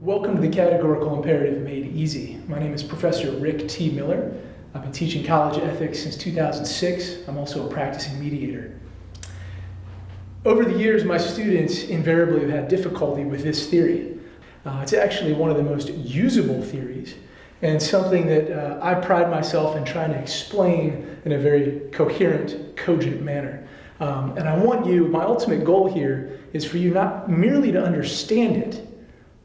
Welcome to the Categorical Imperative Made Easy. My name is Professor Rick T. Miller. I've been teaching college ethics since 2006. I'm also a practicing mediator. Over the years, my students invariably have had difficulty with this theory. It's actually one of the most usable theories and something that I pride myself in trying to explain in a very coherent, cogent manner. And I want you, my ultimate goal here is for you not merely to understand it,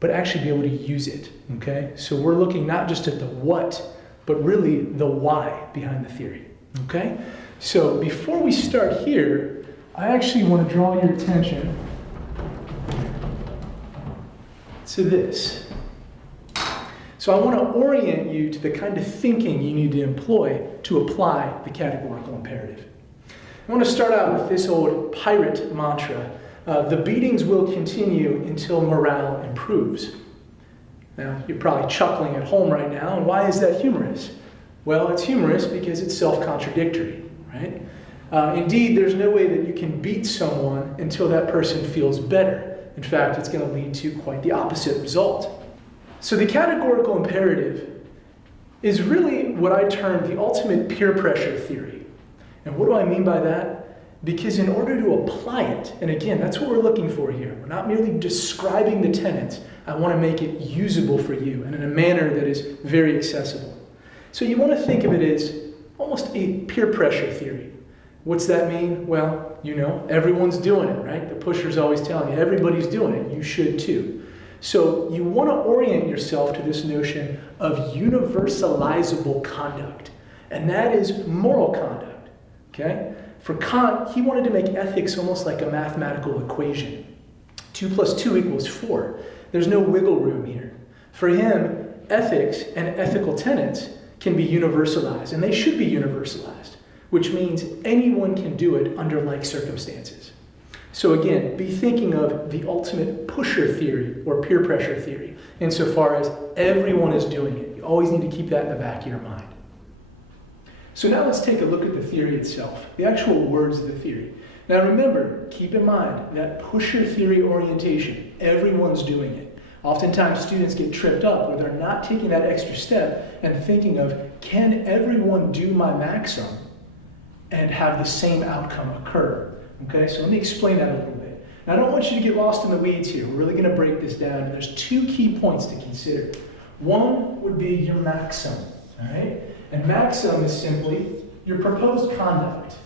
but actually be able to use it, okay? So we're looking not just at the what, but really the why behind the theory, okay? So before we start here, I actually want to draw your attention to this. So I want to orient you to the kind of thinking you need to employ to apply the categorical imperative. I want to start out with this old pirate mantra. The beatings will continue until morale improves. Now, you're probably chuckling at home right now, and why is that humorous? Well, it's humorous because it's self-contradictory, right? Indeed, there's no way that you can beat someone until that person feels better. In fact, it's going to lead to quite the opposite result. So the categorical imperative is really what I term the ultimate peer pressure theory. And what do I mean by that? Because in order to apply it, and again, that's what we're looking for here. We're not merely describing the tenets. I want to make it usable for you and in a manner that is very accessible. So you want to think of it as almost a peer pressure theory. What's that mean? Well, you know, everyone's doing it, right? The pusher's always telling you, everybody's doing it. You should too. So you want to orient yourself to this notion of universalizable conduct. And that is moral conduct, okay? For Kant, he wanted to make ethics almost like a mathematical equation. 2 + 2 = 4. There's no wiggle room here. For him, ethics and ethical tenets can be universalized, and they should be universalized, which means anyone can do it under like circumstances. So again, be thinking of the ultimate pusher theory or peer pressure theory, insofar as everyone is doing it. You always need to keep that in the back of your mind. So now let's take a look at the theory itself, the actual words of the theory. Now remember, keep in mind that pusher theory orientation, everyone's doing it. Oftentimes students get tripped up where they're not taking that extra step and thinking of, can everyone do my maxim and have the same outcome occur? Okay, so let me explain that a little bit. Now I don't want you to get lost in the weeds here. We're really going to break this down, and there's 2 key points to consider. One would be your maxim, all right? And maxim is simply your proposed conduct.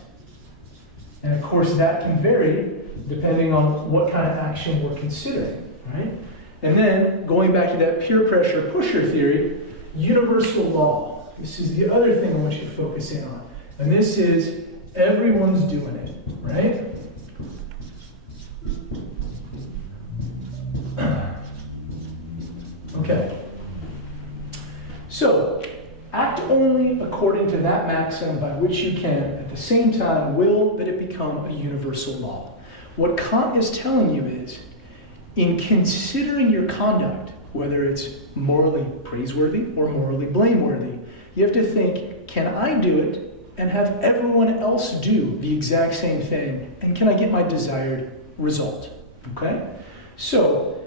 And of course that can vary depending on what kind of action we're considering, right? And then going back to that peer pressure pusher theory, universal law. This is the other thing I want you to focus in on. And this is everyone's doing it, right? Okay. So, act only according to that maxim by which you can, at the same time, will that it become a universal law. What Kant is telling you is, in considering your conduct, whether it's morally praiseworthy or morally blameworthy, you have to think, can I do it and have everyone else do the exact same thing? And can I get my desired result? Okay? So,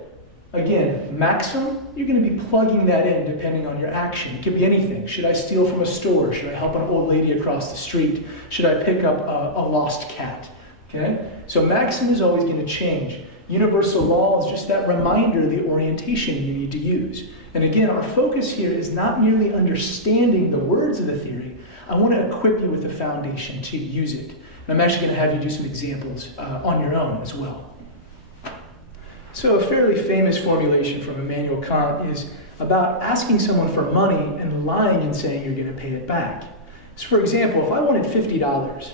again, maxim, you're going to be plugging that in depending on your action. It could be anything. Should I steal from a store? Should I help an old lady across the street? Should I pick up a lost cat? Okay? So maxim is always going to change. Universal law is just that reminder, the orientation you need to use. And again, our focus here is not merely understanding the words of the theory. I want to equip you with the foundation to use it. And I'm actually going to have you do some examples on your own as well. So a fairly famous formulation from Immanuel Kant is about asking someone for money and lying and saying you're going to pay it back. So for example, if I wanted $50,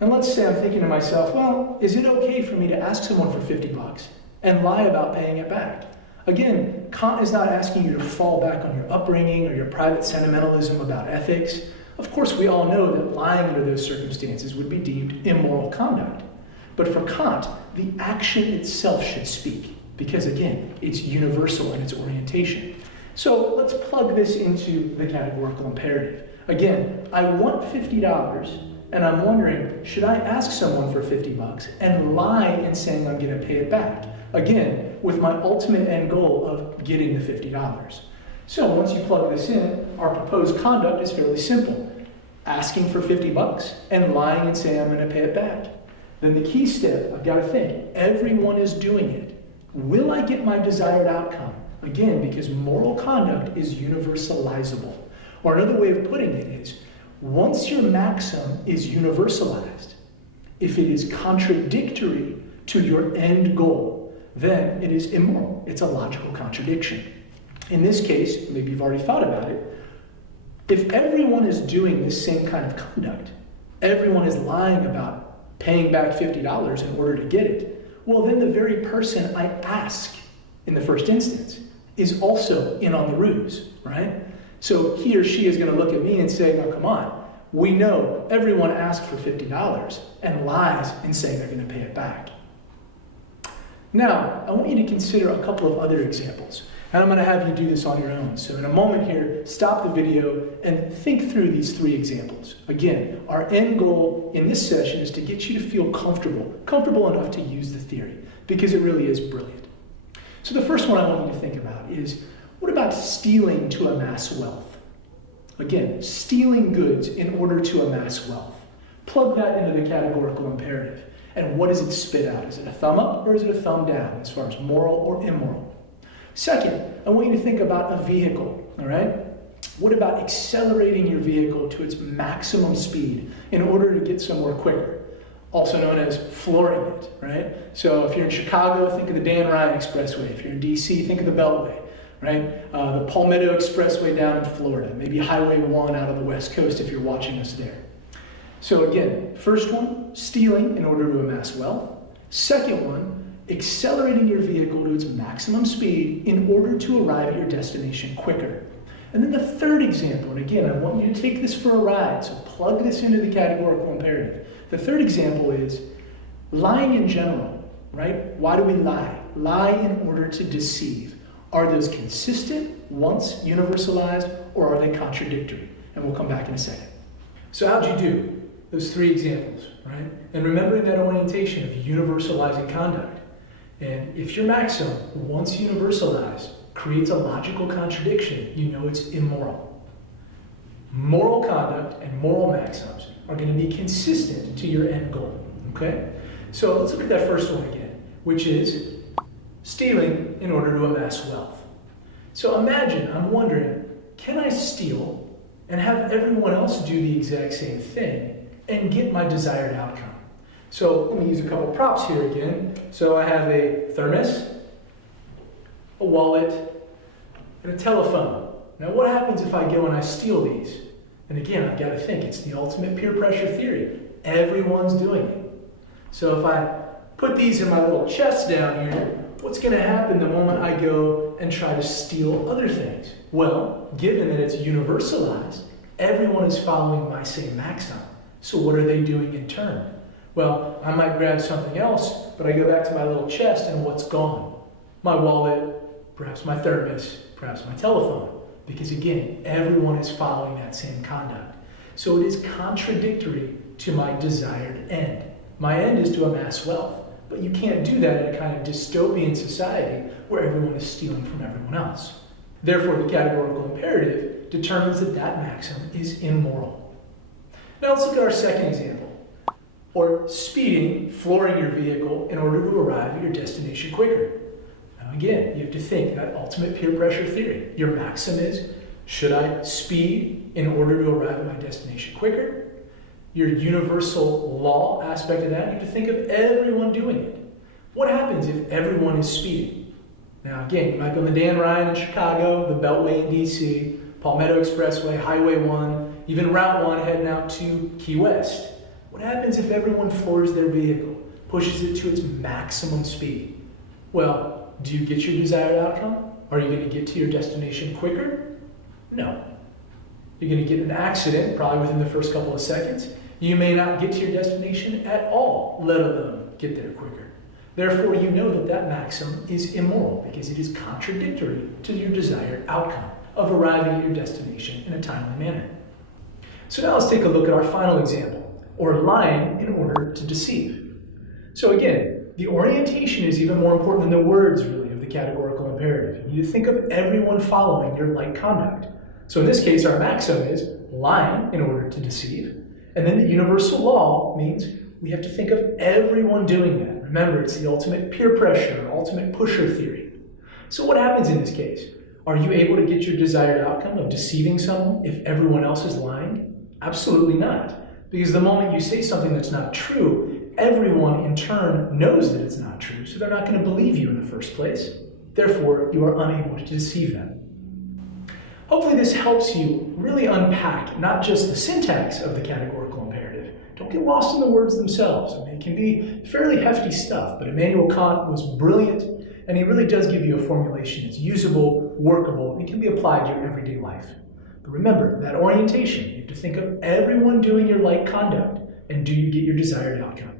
and let's say I'm thinking to myself, well, is it okay for me to ask someone for $50 and lie about paying it back? Again, Kant is not asking you to fall back on your upbringing or your private sentimentalism about ethics. Of course, we all know that lying under those circumstances would be deemed immoral conduct. But for Kant, the action itself should speak. Because again, it's universal in its orientation. So let's plug this into the categorical imperative. Again, I want $50, and I'm wondering, should I ask someone for $50 and lie in saying I'm going to pay it back? Again, with my ultimate end goal of getting the $50. So once you plug this in, our proposed conduct is fairly simple. Asking for 50 bucks and lying and saying I'm going to pay it back. Then the key step, I've got to think, everyone is doing it. Will I get my desired outcome? Again, because moral conduct is universalizable. Or another way of putting it is, once your maxim is universalized, if it is contradictory to your end goal, then it is immoral. It's a logical contradiction. In this case, maybe you've already thought about it, if everyone is doing this same kind of conduct, everyone is lying about paying back $50 in order to get it, well then the very person I ask in the first instance is also in on the ruse, right? So he or she is going to look at me and say, no, come on, we know everyone asked for $50 and lies and saying they're going to pay it back. Now, I want you to consider a couple of other examples. And I'm going to have you do this on your own. So in a moment here, stop the video and think through these 3 examples. Again, our end goal in this session is to get you to feel comfortable enough to use the theory, because it really is brilliant. So the first one I want you to think about is, what about stealing to amass wealth? Again, stealing goods in order to amass wealth. Plug that into the categorical imperative. And what does it spit out? Is it a thumb up or is it a thumb down as far as moral or immoral? Second, I want you to think about a vehicle, all right? What about accelerating your vehicle to its maximum speed in order to get somewhere quicker? Also known as flooring it, right? So if you're in Chicago, think of the Dan Ryan Expressway. If you're in DC, think of the Beltway, right? The Palmetto Expressway down in Florida, maybe Highway 1 out of the West Coast if you're watching us there. So again, first one, stealing in order to amass wealth. Second one, accelerating your vehicle to its maximum speed in order to arrive at your destination quicker. And then the third example, and again, I want you to take this for a ride, so plug this into the categorical imperative. The third example is lying in general, right? Why do we lie? Lie in order to deceive. Are those consistent once universalized, or are they contradictory? And we'll come back in a second. So how'd you do? Those 3 examples, right? And remembering that orientation of universalizing conduct. And if your maxim, once universalized, creates a logical contradiction, you know it's immoral. Moral conduct and moral maxims are going to be consistent to your end goal, okay? So let's look at that first one again, which is stealing in order to amass wealth. So imagine, I'm wondering, can I steal and have everyone else do the exact same thing and get my desired outcome? So let me use a couple props here again. So I have a thermos, a wallet, and a telephone. Now what happens if I go and I steal these? And again, I've got to think, it's the ultimate peer pressure theory. Everyone's doing it. So if I put these in my little chest down here, what's going to happen the moment I go and try to steal other things? Well, given that it's universalized, everyone is following my same maxim. So what are they doing in turn? Well, I might grab something else, but I go back to my little chest and what's gone? My wallet, perhaps my thermos, perhaps my telephone. Because again, everyone is following that same conduct. So it is contradictory to my desired end. My end is to amass wealth, but you can't do that in a kind of dystopian society where everyone is stealing from everyone else. Therefore, the categorical imperative determines that that maxim is immoral. Now let's look at our second example. Or speeding, flooring your vehicle in order to arrive at your destination quicker. Now again, you have to think that ultimate peer pressure theory. Your maxim is, should I speed in order to arrive at my destination quicker? Your universal law aspect of that, you have to think of everyone doing it. What happens if everyone is speeding? Now again, you might be on the Dan Ryan in Chicago, the Beltway in DC, Palmetto Expressway, Highway 1, even Route 1 heading out to Key West. What happens if everyone floors their vehicle, pushes it to its maximum speed? Well, do you get your desired outcome? Are you going to get to your destination quicker? No. You're going to get in an accident, probably within the first couple of seconds. You may not get to your destination at all, let alone get there quicker. Therefore, you know that that maxim is immoral because it is contradictory to your desired outcome of arriving at your destination in a timely manner. So now let's take a look at our final example, or lying in order to deceive. So again, the orientation is even more important than the words, really, of the categorical imperative. You need to think of everyone following your like conduct. So in this case, our maxim is lying in order to deceive. And then the universal law means we have to think of everyone doing that. Remember, it's the ultimate peer pressure, ultimate pusher theory. So what happens in this case? Are you able to get your desired outcome of deceiving someone if everyone else is lying? Absolutely not. Because the moment you say something that's not true, everyone in turn knows that it's not true, so they're not going to believe you in the first place. Therefore, you are unable to deceive them. Hopefully this helps you really unpack not just the syntax of the categorical imperative. Don't get lost in the words themselves. I mean, it can be fairly hefty stuff, but Immanuel Kant was brilliant, and he really does give you a formulation that's usable, workable, and can be applied to your everyday life. But remember, that orientation, you have to think of everyone doing your like conduct, and do you get your desired outcome?